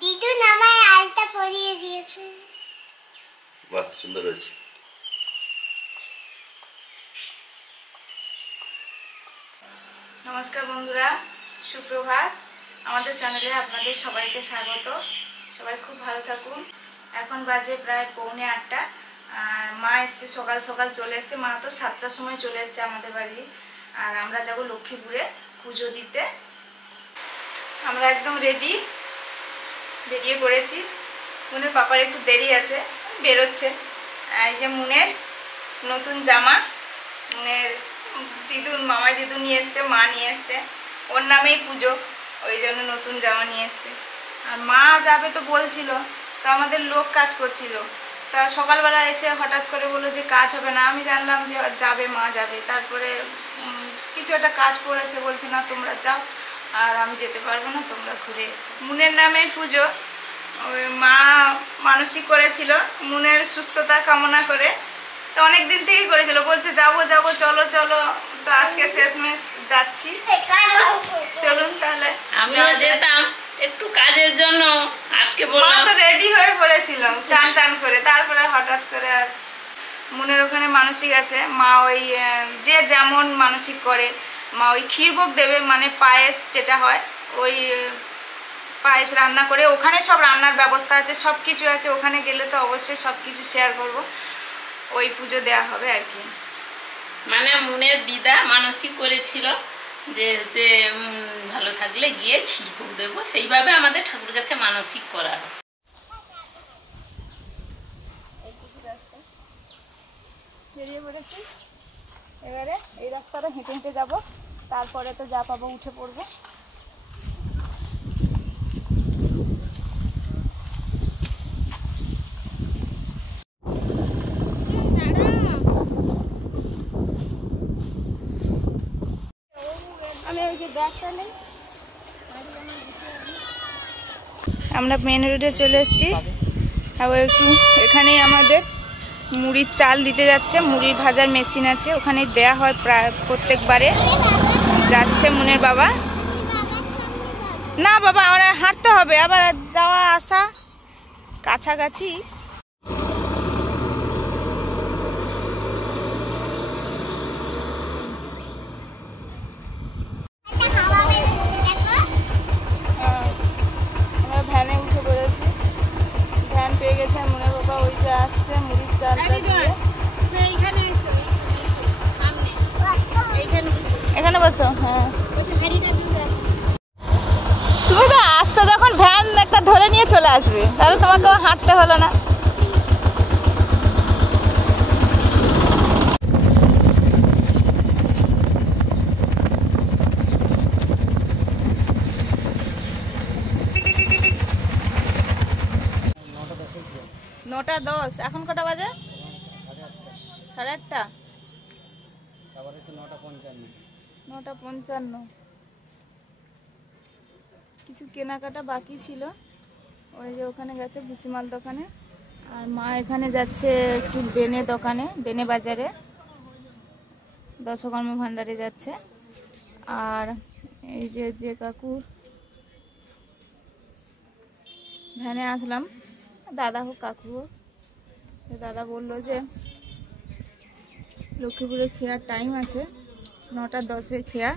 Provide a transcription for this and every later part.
দিদু নামায় আলতা পরিয়ে দিয়েছে। বাহ, সুন্দর হয়েছে। নমস্কার বন্ধুরা, সুপ্রভাত। আমাদের চ্যানেলে আপনাদের সবাইকে স্বাগত। সবাই খুব ভালো থাকুন। এখন বাজে প্রায় 7:45, আর মা এসছে সকাল সকাল চলে এসছে। মা তো 7টার সময় চলে এসছে আমাদের বাড়ি। আর আমরা যাব লক্ষ্মীপুরে পুজো দিতে। আমরা একদম রেডি, বেরিয়ে পড়েছি। মুনের পাপার একটু দেরি আছে, বেরোচ্ছে। এই যে মুনের নতুন জামা, মুনের মামাই দিদু নিয়ে এসছে, মা নিয়ে এসছে। ওর নামেই পুজো, ওই জন্য নতুন জামা নিয়ে এসছে। আর মা যাবে তো বলছিল, তো আমাদের লোক কাজ করছিল। তা সকালবেলা এসে হঠাৎ করে বললো যে কাজ হবে না। আমি জানলাম যে যাবে, মা যাবে। তারপরে কিছু একটা কাজ পড়েছে, বলছে না তোমরা যাও, আর আমি যেতে পারবো না, তোমরা ঘুরে এসো। মুনের নামে পুজো। ওই মা মানসিক করেছিল মুনের সুস্থতা কামনা করে, তো অনেক দিন থেকেই করেছিল, বলছে যাবো যাবো, চলো চলো। তো আজকে শেষমেশ যাচ্ছি। চলুন তাহলে। আমিও যেতাম একটু কাজের জন্য, আজকে বললাম। তো রেডি হয়ে পড়েছিল চান টান করে, তারপরে হঠাৎ করে আর মুনের ওখানে মানসিক আছে। মা ওই যে যেমন মানসিক করে, মা ওই ক্ষীরভোগ দেবে, মানে পায়েস যেটা হয়, ওই পায়েস রান্না করে। ওখানে সব রান্নার ব্যবস্থা আছে, সব কিছু আছে। ওখানে গেলে তো অবশ্যই সব কিছু শেয়ার করব। ওই পুজো দেওয়া হবে আর কি। মানে মুনের দিদা মানসিক করেছিল যে হচ্ছে ভালো থাকলে গিয়ে ক্ষীরভোগ দেবো, সেইভাবে আমাদের ঠাকুর কাছে মানসিক করা হয়। বেরিয়ে পড়েছি, এবারে এই রাস্তাটা হেঁটে হেঁটে যাবো। তারপরে তো যা পাবো উঠে পড়বো। আমরা মেন রোডে চলে এসেছি। আবার একটু এখানেই আমাদের মুড়ির চাল দিতে যাচ্ছে। মুড়ির ভাজার মেশিন আছে, ওখানে দেয়া হয় প্রায় প্রত্যেকবারে। যাচ্ছে মুনের বাবা। না বাবা, আমরা হাঁটতে হবে, আবার যাওয়া আসা কাছাকাছি। আমরা ভ্যানে উঠে পড়েছি, ভ্যান পেয়ে গেছে মুনের বাবা। ওই যে আসছে মুড়ির চালটা দিয়ে। এখানে বসো। হ্যাঁ, তুমি তো আসছো যখন, ভ্যান একটা ধরে নিয়ে চলে আসবে, তাহলে তোমাকে হাঁটতে হলো না। নটা 10। এখন কটা বাজে? 8:30। 9:55। কিছু কেনাকাটা বাকি ছিল, ওই যে ওখানে গেছে ভুসিমাল দোকানে। আর মা এখানে যাচ্ছে একটু বেনে দোকানে, বেনে বাজারে, দশকর্ম ভাণ্ডারে যাচ্ছে। আর এই যে কাকুর ভ্যানে আসলাম, দাদা হোক কাকু হোক, দাদা বললো যে লক্ষ্মীপুরে খেয়ার টাইম আছে, 9:10 খেয়া।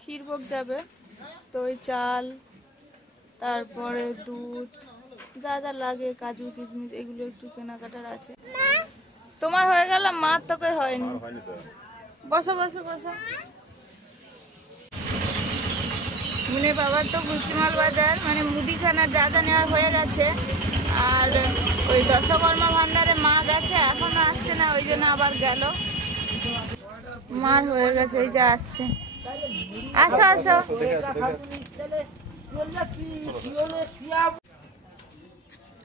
ক্ষীরভোগ যাবে, তো ওই চাল, তারপরে দুধ, যা যা লাগে, কাজু কিশমিশ, এগুলো একটু কেনাকাটার আছে। তোমার হয়ে গেল, মার তোকে হয়নি। বসো বসো বসো। মুনের বাবার তো ভুসিমাল বাজার, মানে মুদিখানা যা যা নেওয়ার হয়ে গেছে। আর ওই দশকর্মা ভাণ্ডারে মা গেছে, এখনো আসছে না, ওই জন্য আবার গেল। মার হয়ে গেছে, ওই যে আসছে। আসো আসো।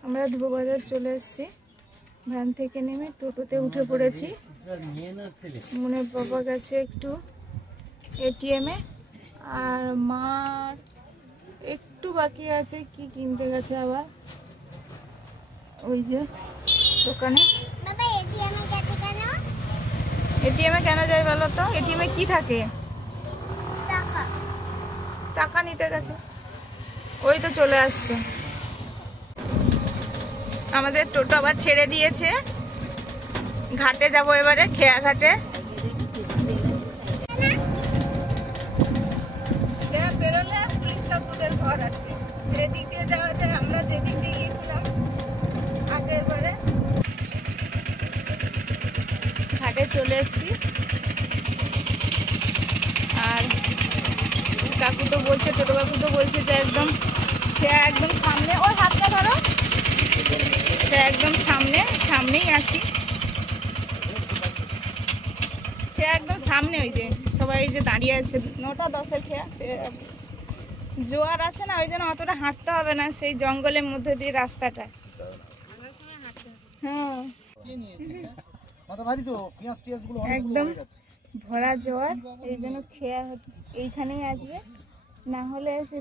আমরা ধুববাজার চলে এসেছি। ভ্যান থেকে নেমে টোটোতে উঠে পড়েছি। মুনের বাবা গেছে একটু এটিএমে, আর মার একটু বাকি আছে, কি কিনতে গেছে আবার ওই যে দোকানে। এটিএমে কেন যাই বলো তো? এটিএমে কি থাকে? টাকা। টাকা নিতে গেছে, ওই তো চলে আসছে। আমাদের টোটো আবার ছেড়ে দিয়েছে, ঘাটে যাব এবারে, খেয়া ঘাটে। খেয়া বেরোলে পুলিশ কাকুদের ঘর আছে, এদিক দিয়ে যাওয়া যায়। আমরা যেদিক দিয়ে গিয়েছিলাম আগের বারে। ঘাটে চলে এসেছি। আর কাকু তো বলছে, টোটো কাকু তো বলছে যে একদম খেয়া একদম সামনে। ওই হাতটা ধরো, একদম সামনেই আছি। খেয়া একদম সামনে, ওই যে সবাই যে দাঁড়িয়ে আছে। 9টা 10-এর খেয়া। জোয়ার আছে না, ওই জন্য অতটা হাঁটতে হবে না, সেই জঙ্গলের মধ্যে দিয়ে রাস্তাটা। হ্যাঁ, একদম ভরা জোয়ার, এই জন্য খেয়া এইখানেই আসবে। না হলে সে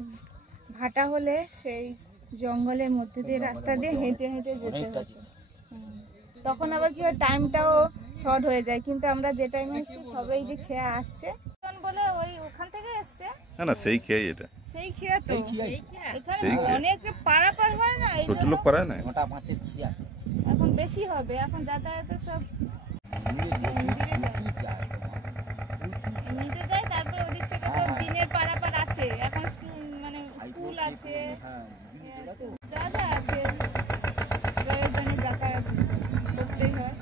ভাটা হলে সেই জঙ্গলের মধ্যে দিয়ে রাস্তা দিয়ে হেঁটে হেঁটে যেতে হতো। তখন আবার কি হয়, টাইমটাও শর্ট হয়ে যায়। কিন্তু আমরা যে টাইমে এসেছি সবাই যে খেয়া আসছে বলে ওই ওখান থেকে এসছে। না সেই খেয়াই এটা, সেই খেয়া তো সেই খেয়া। অনেক পারাপার হয় না, এই প্রচুর লোক পারায় না। এখন বেশি হবে, এখন যাতায়াতে সব এমনিতে যায়। তারপর ওদিক থেকে তো দিনের পারাপার আছে, এখন মানে স্কুল আছে, যা যা আছে, প্রয়োজনে যাতায়াত করতেই হয়।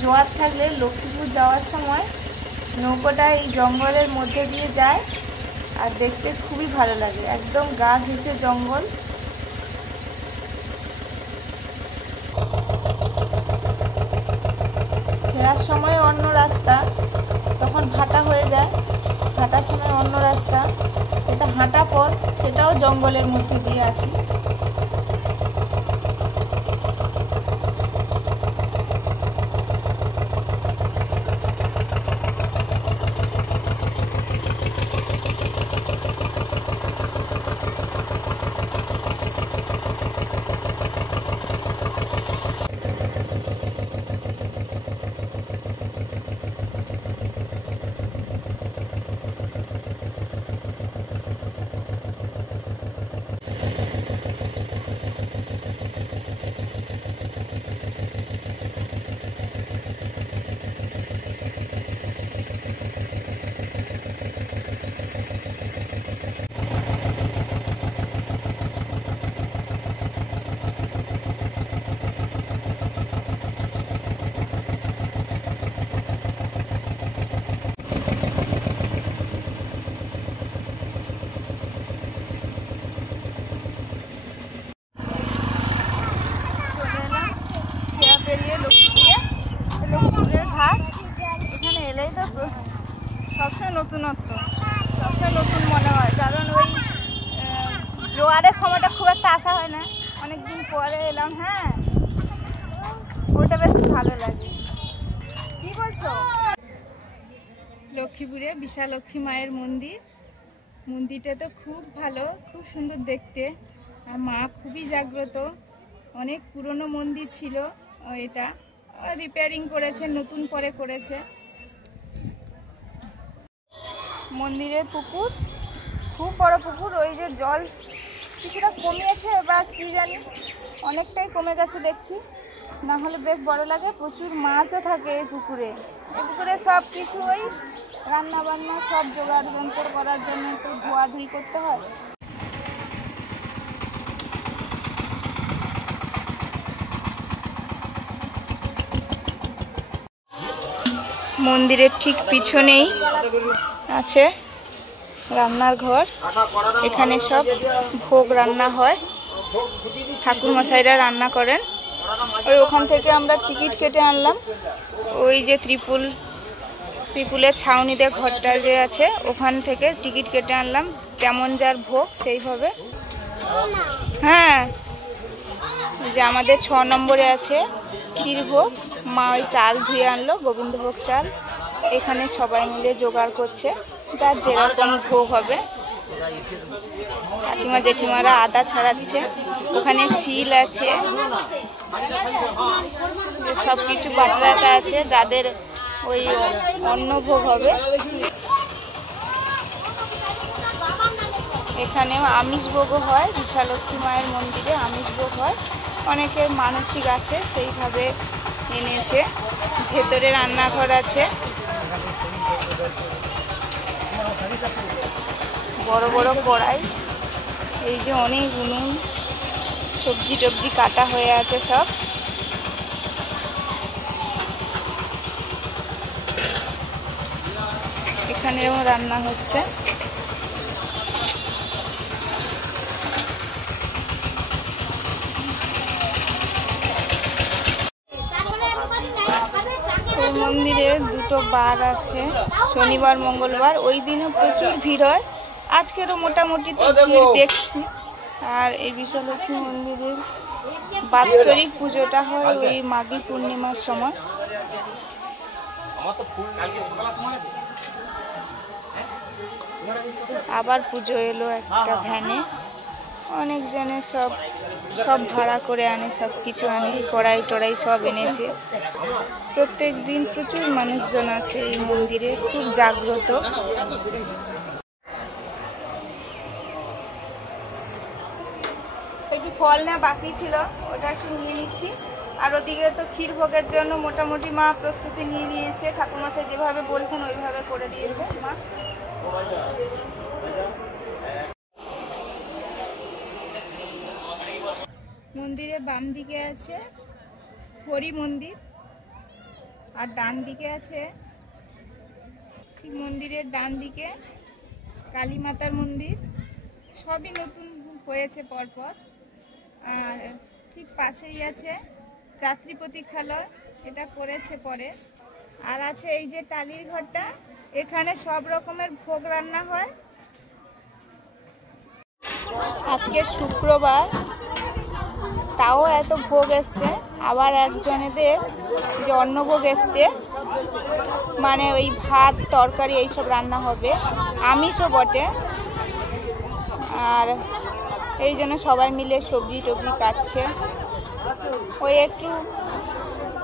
জোয়ার থাকলে লক্ষ্মীপুর যাওয়ার সময় নৌকোটা এই জঙ্গলের মধ্যে দিয়ে যায় আর দেখতে খুবই ভালো লাগে, একদম গা ঘেঁষে জঙ্গল। ফেরার সময় অন্য রাস্তা, তখন ভাটা হয়ে যায়, ভাটার সময় অন্য রাস্তা, সেটা হাঁটা পথ, সেটাও জঙ্গলের মধ্যে দিয়ে আসি। লক্ষ্মীপুরের ঘাট, এখানে এলেই তো সবসময় নতুনত্ব, সবসময় নতুন মনে হয়, কারণ ওই জোয়ারের সময়টা খুব একটা আসা হয় না, অনেকদিন পরে এলাম। হ্যাঁ, ওটা বেশ ভালো লাগে। কি বলছো? লক্ষ্মীপুরে বিশালক্ষী মায়ের মন্দির, মন্দিরটা তো খুব ভালো, খুব সুন্দর দেখতে, আর মা খুবই জাগ্রত। অনেক পুরনো মন্দির ছিল, এটা রিপেয়ারিং করেছে, নতুন করে করেছে। মন্দিরের পুকুর, খুব বড় পুকুর, ওই যে জল কিছুটা কমিয়েছে বা কি জানি, অনেকটাই কমে গেছে দেখছি, না হলে বেশ বড় লাগে। প্রচুর মাছও থাকে এই পুকুরে। এই পুকুরে সব কিছু ওই রান্না বান্না সব জোগাড় যন্ত্র করার জন্য একটু ধোয়াধুয়ি করতে হয়। মন্দিরের ঠিক পিছনেই আছে রান্নার ঘর, এখানে সব ভোগ রান্না হয়, ঠাকুর মশাইরা রান্না করেন। ওই ওখান থেকে আমরা টিকিট কেটে আনলাম, ওই যে ত্রিপুলের ছাউনিতে ঘরটা যে আছে ওখান থেকে টিকিট কেটে আনলাম, যেমন যার ভোগ সেইভাবে। হ্যাঁ, যে আমাদের 6 নম্বরে আছে ক্ষীরভোগ, মা ওই চাল ধুয়ে আনলো, গোবিন্দভোগ চাল, এখানে সবাই মিলে জোগাড় করছে, যার যেরকম ভোগ হবে। কাকিমা জেঠিমারা আদা ছাড়াচ্ছে, ওখানে শিল আছে, সব কিছু বাটরাটা আছে, যাদের ওই অন্ন ভোগ হবে। এখানেও আমিষ ভোগও হয়, বিশালক্ষী মায়ের মন্দিরে আমিষ ভোগ হয়, অনেকের মানসিক আছে সেইভাবে এনেছে। ভেতরে রান্নাঘর আছে, বড় বড় কড়াই, এই যে অনেক উনুন, সবজি টবজি কাটা হয়ে আছে সব। এখানেও রান্না হচ্ছে। মন্দিরে দুটো বার আছে, শনিবার মঙ্গলবার, ওই দিনও প্রচুর ভিড় হয়, আজকেরও মোটামুটি তো ভিড় দেখছি। আর এই বিশালক্ষী মন্দিরের বাৎসরিক পুজোটা হয় ওই মাঘী পূর্ণিমার সময়। আবার পুজো এলো একটা ভ্যানে, অনেকজনে সব ভাড়া করে আনে, সব কিছু আনে, কড়াই টড়াই সব এনেছে। প্রত্যেক দিন প্রচুর মানুষজন আসে এই মন্দিরে, খুব জাগ্রত। একটু ফল না বাকি ছিল, ওটা একটু নিয়ে নিচ্ছি। আর ওদিকে তো ক্ষীর ভোগের জন্য মোটামুটি মা প্রস্তুতি নিয়ে নিয়েছে, ঠাকুরমশাই যেভাবে বলছেন ওইভাবে করে দিয়েছে মা। মন্দিরের বাম দিকে আছে হরি মন্দির, আর ডান দিকে আছে, ঠিক মন্দিরের ডান দিকে কালী মাতার মন্দির, সবই নতুন হয়েছে পরপর। আর ঠিক পাশেই আছে যাত্রী প্রতীক্ষালয়, এটা করেছে পরে। আর আছে এই যে টালির ঘরটা, এখানে সব রকমের ভোগ রান্না হয়। আজকে শুক্রবার, তাও এত ভোগ এসছে। আবার একজনেদের যে অন্নভোগ এসছে, মানে ওই ভাত তরকারি এইসব রান্না হবে, আমিষও বটে। আর এই জন্য সবাই মিলে সবজি টবজি কাটছে। ওই একটু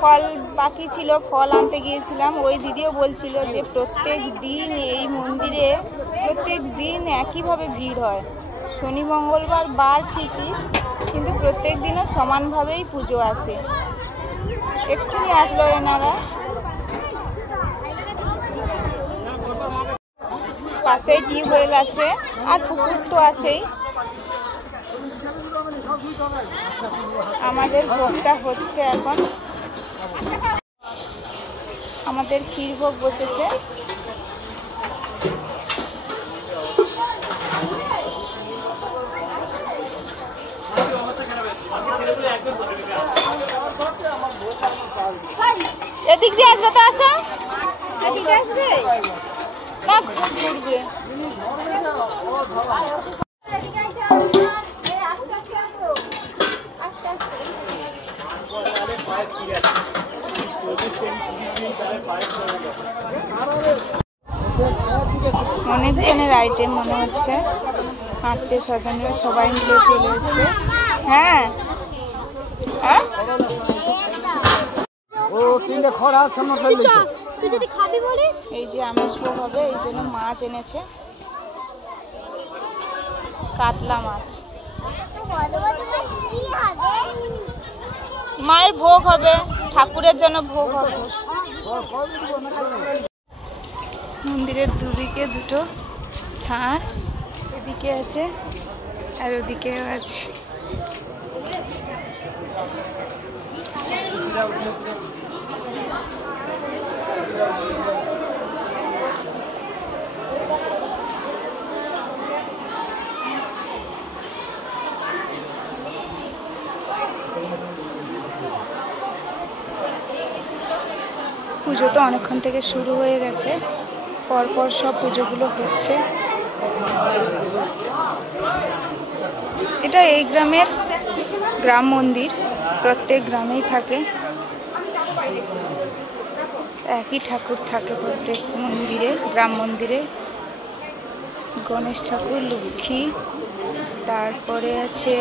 ফল বাকি ছিল, ফল আনতে গিয়েছিলাম। ওই দিদিও বলছিল যে প্রত্যেক দিন এই মন্দিরে প্রত্যেক দিন একইভাবে ভিড় হয়। শনি মঙ্গলবার বার ঠিকই, কিন্তু প্রত্যেক দিনও সমানভাবেই পুজো আসে। এক্ষুনি আসলো এনারা। পাশেই টিউবওয়েল আছে আর পুকুর তো আছেই। আমাদের ভোগটা হচ্ছে এখন, আমাদের ক্ষীর ভোগ বসেছে। এদিক দিয়ে আসবে তো, আসো এদিকে আসবে না, ঘুরবে। অনেকজনের আইটেম মনে হচ্ছে, আত্মীয় স্বজনরা সবাই মিলে চলে এসছে। হ্যাঁ হ্যাঁ, এই যে আমিষ ভোগ হবে, এই জন্য মাছ এনেছে, কাতলা মাছ। মায়ের ভোগ হবে, ঠাকুরের জন্য ভোগ হবে। মন্দিরের দুদিকে দুটো ষাঁড়, এদিকে আছে আর ওদিকেও আছে। পুজো তো অনেকক্ষণ থেকে শুরু হয়ে গেছে, পরপর সব পুজোগুলো হচ্ছে। এটা এই গ্রামের গ্রাম মন্দির, প্রত্যেক গ্রামেই থাকে, একই ঠাকুর থাকে প্রত্যেক মন্দিরে। গ্রাম মন্দিরে গণেশ ঠাকুর, লক্ষ্মী, তারপরে আছে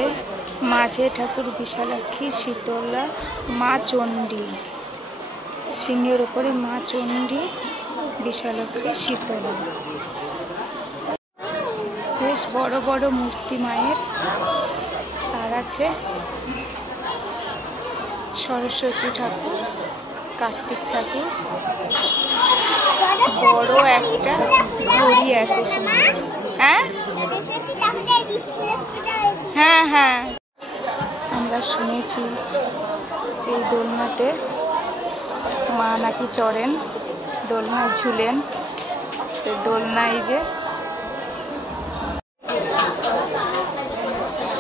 মাঝে ঠাকুর বিশালাক্ষী, শীতলা, মা চণ্ডী, সিংহের ওপরে মা চণ্ডী, বিশালাক্ষী, শীতলা। বেশ বড় বড় মূর্তি মায়ের। আর আছে সরস্বতী ঠাকুর, কার্তিক ঠাকুর, বড় একটা ঘড়ি আছে। হ্যাঁ হ্যাঁ হ্যাঁ, আমরা শুনেছি এই দোলনাতে মা নাকি চড়েন, দোলনায় ঝুলেন। দোলনায় যে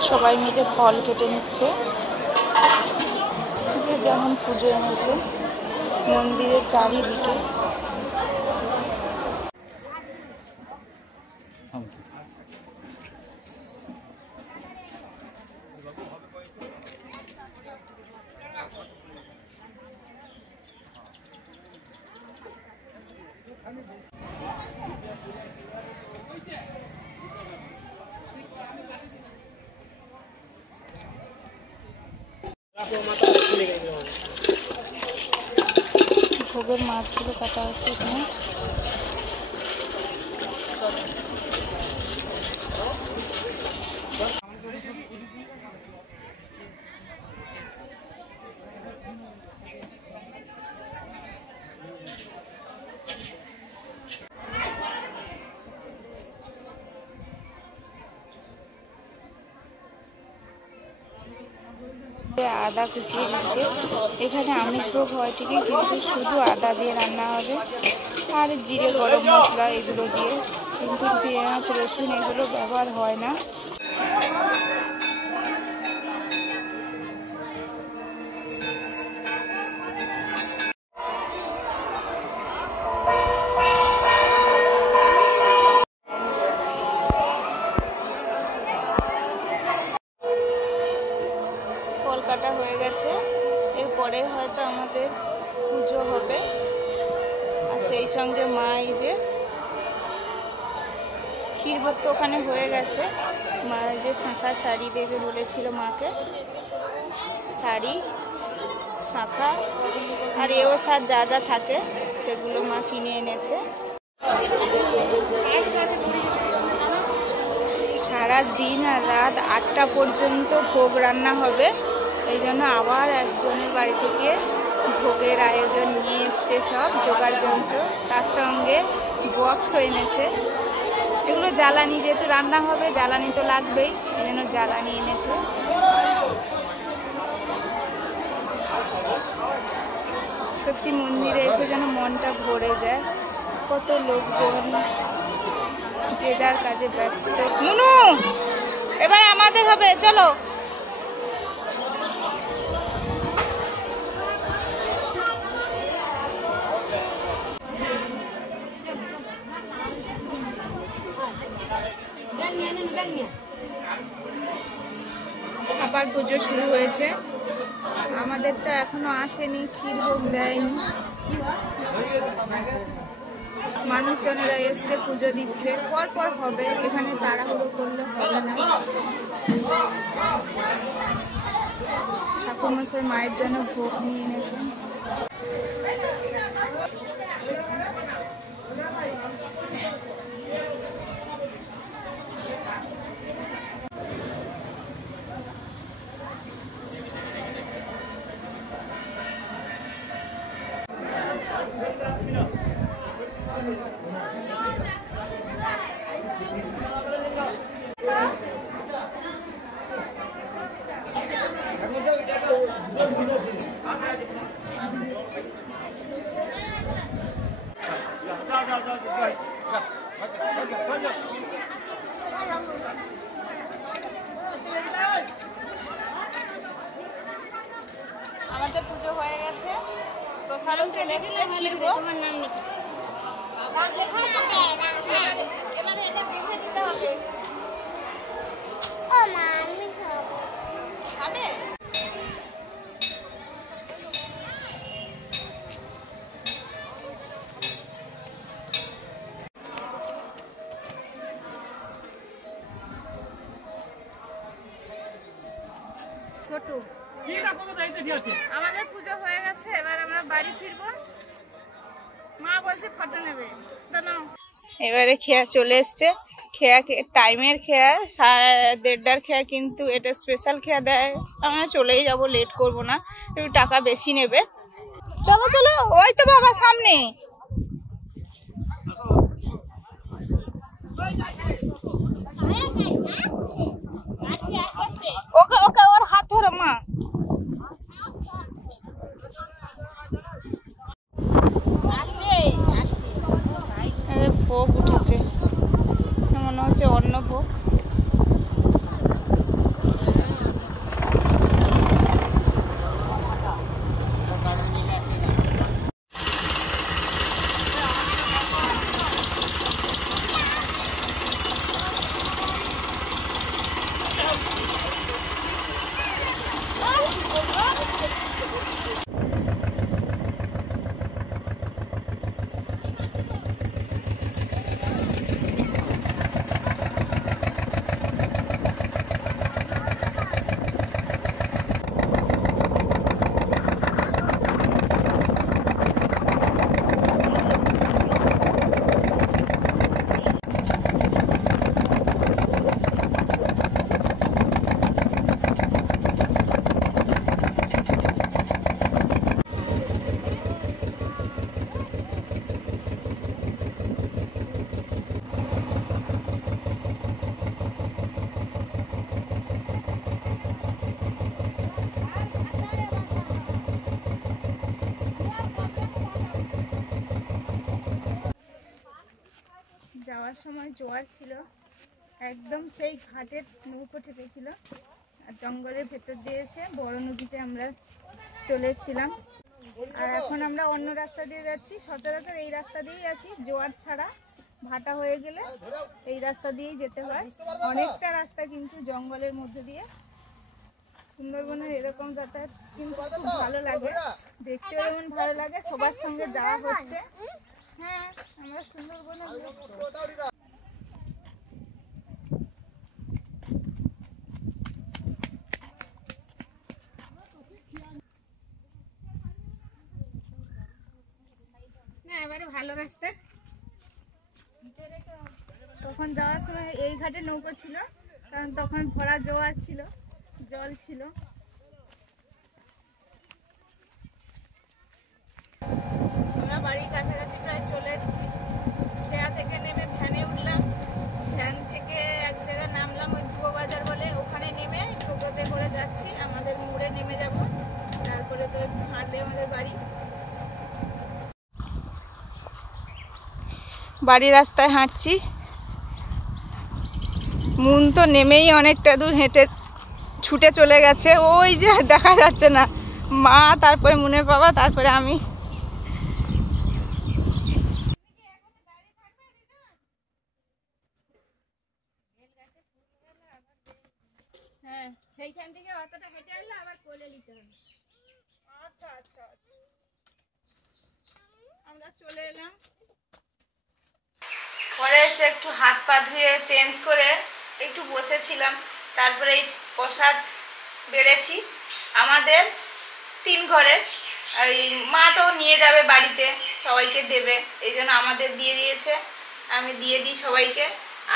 সবাই মিলে ফল কেটে নিচ্ছে, যে যেমন পুজো এনেছে মন্দিরের চারিদিকে। ভোগের মাছগুলো কাটা হচ্ছে এখানে। আদা কুচিয়ে দিচ্ছে। এখানে আমিষ ভোগ হয় ঠিকই, কিন্তু শুধু আদা দিয়ে রান্না হবে, আর জিরে গরম মশলা এগুলো দিয়ে, কিন্তু পেঁয়াজ রসুন এগুলো ব্যবহার হয় না। কাটা হয়ে গেছে, এরপরে হয়তো আমাদের পুজো হবে। আর সেই সঙ্গে মা এই যে ক্ষীরভোগ তো ওখানে হয়ে গেছে। মা যে শাঁখা শাড়ি দেখে বলেছিল মাকে, শাড়ি শাঁখা আর এও সার যা যা থাকে সেগুলো মা কিনে এনেছে। সারা দিন আর রাত 8টা পর্যন্ত ভোগ রান্না হবে। এই জন্য আবার একজনের বাড়ি থেকে ভোগের আয়োজন নিয়ে এসছে, সব জোগাড় যন্ত্র, তার সঙ্গে বক্সও এনেছে। এগুলো জ্বালানি, যেহেতু রান্না হবে জ্বালানি তো লাগবেই, এই জন্য জ্বালানি এনেছে। সত্যি মন্দিরে এসে যেন মনটা ভরে যায়, কত লোকজন যে যার কাজে ব্যস্ত। নুনু এবার আমাদের হবে, চলো। আবার পুজো শুরু হয়েছে, আমাদেরটা এখনো আসেনি, ক্ষীরভোগ দেয়নি। মানুষজনেরা এসছে, পুজো দিচ্ছে, পর হবে, এখানে তাড়াহুড়ো করলে হবে না। ঠাকুরমশাই মায়ের জন্য ভোগ নিয়ে এনেছেন। আমাদের পুজো হয়ে গেছে, প্রসাদও চলে এসেছে, ক্ষীরভোগ। এবারে এটা বেঁধে দিতে হবে। ও মা, আমি খাবো। খাবে? ছোট আমাদের পুজো হয়ে গেছে, এবার আমরা বাড়ি ফিরবো। মা বলছে ফটো নেবে, এবারে খেয়া চলে এসছে। খেয়া টাইমের খেয়া 1:30টার খেয়া, কিন্তু এটা স্পেশাল খেয়া দেয়। আমরা চলেই যাব, লেট করব না, একটু টাকা বেশি নেবে। চলো চলো, ওই তো বাবা সামনে। ওকে ওকে, ওর হাত ধরো মা। ভোগ উঠেছে, মনে হচ্ছে অন্য ভোগ। যাওয়ার সময় জোয়ার ছিল, একদম সেই ঘাটের নৌকো ঠেকেছিল আর জঙ্গলের ভেতর দিয়েছে বড় নদীতে আমরা চলে এসেছিলাম। আর এখন আমরা অন্য রাস্তা দিয়ে যাচ্ছি, সচরাচর এই রাস্তা দিয়েই আছি, জোয়ার ছাড়া ভাটা হয়ে গেলে এই রাস্তা দিয়েই যেতে হয়। অনেকটা রাস্তা কিন্তু জঙ্গলের মধ্যে দিয়ে। সুন্দরবনের এরকম যাতায়াত কিন্তু খুব ভালো লাগে, দেখতেও যেমন ভালো লাগে, সবার সঙ্গে যাওয়া হচ্ছে। হ্যাঁ, আমরা সুন্দরবনে এবারে ভালো রাস্তা। তখন যাওয়ার সময় এই ঘাটে নৌকো ছিল, কারণ তখন ভরা জোয়ার ছিল, জল ছিল। আমরা বাড়ির কাছাকাছি প্রায় চলে এসেছি। খেয়া থেকে নেমে ভ্যানে উঠলাম, ভ্যান থেকে এক জায়গায় নামলাম, ওই যুব বাজার বলে, ওখানে নেমে টোটোতে করে যাচ্ছি। আমাদের মোড়ে নেমে যাব, তারপরে তো একটু হাঁটলে আমাদের বাড়ি। বাড়ি রাস্তায় হাঁটছি, মুন তো নেমেই অনেকটা দূর হেঁটে ছুটে চলে গেছে, ওই যে দেখা যাচ্ছে না, মা, তারপরে মুনের বাবা, তারপরে আমি। হ্যাঁ, সেইখান থেকে অতটা হেঁটে আসলে আবার কোলে নিতে হবে। আচ্ছা আচ্ছা, আমরা চলে এলাম। পরে এসে একটু হাত পা ধুয়ে চেঞ্জ করে একটু বসেছিলাম। তারপরে এই প্রসাদ বেড়েছি আমাদের 3 ঘরে, এই মা তো নিয়ে যাবে বাড়িতে, সবাইকে দেবে, এই জন্য আমাদের দিয়ে দিয়েছে, আমি দিয়ে দিই সবাইকে।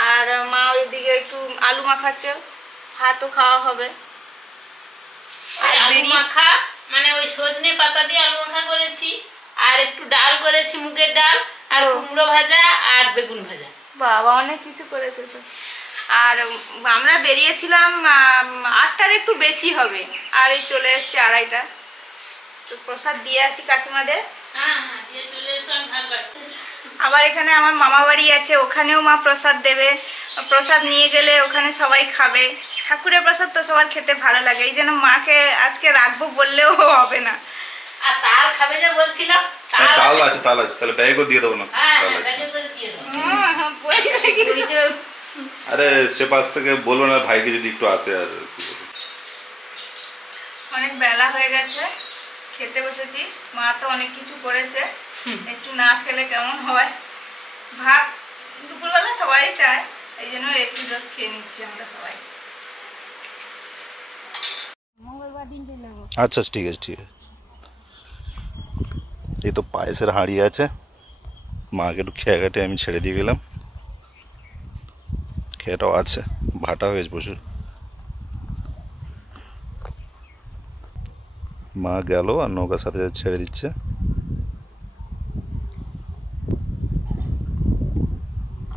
আর মা ওইদিকে একটু আলু মাখাচ্ছে, ভাতও খাওয়া হবে। আলু মাখা মানে ওই সজনে পাতা দিয়ে আলু মাখা করেছি, আর একটু ডাল করেছি, মুগের ডাল, আর কুমড়ো ভাজা আর বেগুন ভাজা। বাবা, অনেক কিছু করেছে তো। আর আমরা বেরিয়েছিলাম 8টার একটু বেশি হবে, আর এই চলে এসছে 2:30টা। তো প্রসাদ দিয়ে আসি কাকিমাদের। হ্যাঁ হ্যাঁ, দিয়ে চলে এসো, আমি ভালো লাগছে। আবার এখানে আমার মামা বাড়ি আছে, ওখানেও মা প্রসাদ দেবে, প্রসাদ নিয়ে গেলে ওখানে সবাই খাবে। ঠাকুরের প্রসাদ তো সবার খেতে ভালো লাগে, এই জন্য মাকে আজকে রাখবো বললেও হবে না। আর তাল খাবে যে বলছিলাম, তাল আছে, তাল আছে, তাহলে ব্যাগও দিয়ে দেবো না। হ্যাঁ তাল হ্যাঁ, আছে। ব্যাগে করে দিয়ে দাও। হ্যাঁ হ্যাঁ, আরে সে পাশ থেকে বলবো না ভাইকে যদি একটু আসে। আর অনেক বেলা হয়ে গেছে, খেতে বসেছি। মা তো অনেক কিছু করেছে, একটু না খেলে কেমন হয়। ভাত দুপুরবেলা সবাই চায়, এই জন্য একটু জাস্ট খেয়ে নিচ্ছি আমরা সবাই। মঙ্গলবার দিন চলে যাবো। আচ্ছা, ঠিক আছে ঠিক আছে। এই তো পায়েসের হাঁড়ি আছে, মাকে একটু খেয়ে ঘাটে আমি ছেড়ে দিয়ে গেলাম। খেয়েটাও আছে, ভাটা হয়েছে প্রচুর। মা গেল আর নৌকার সাথে ছেড়ে দিচ্ছে।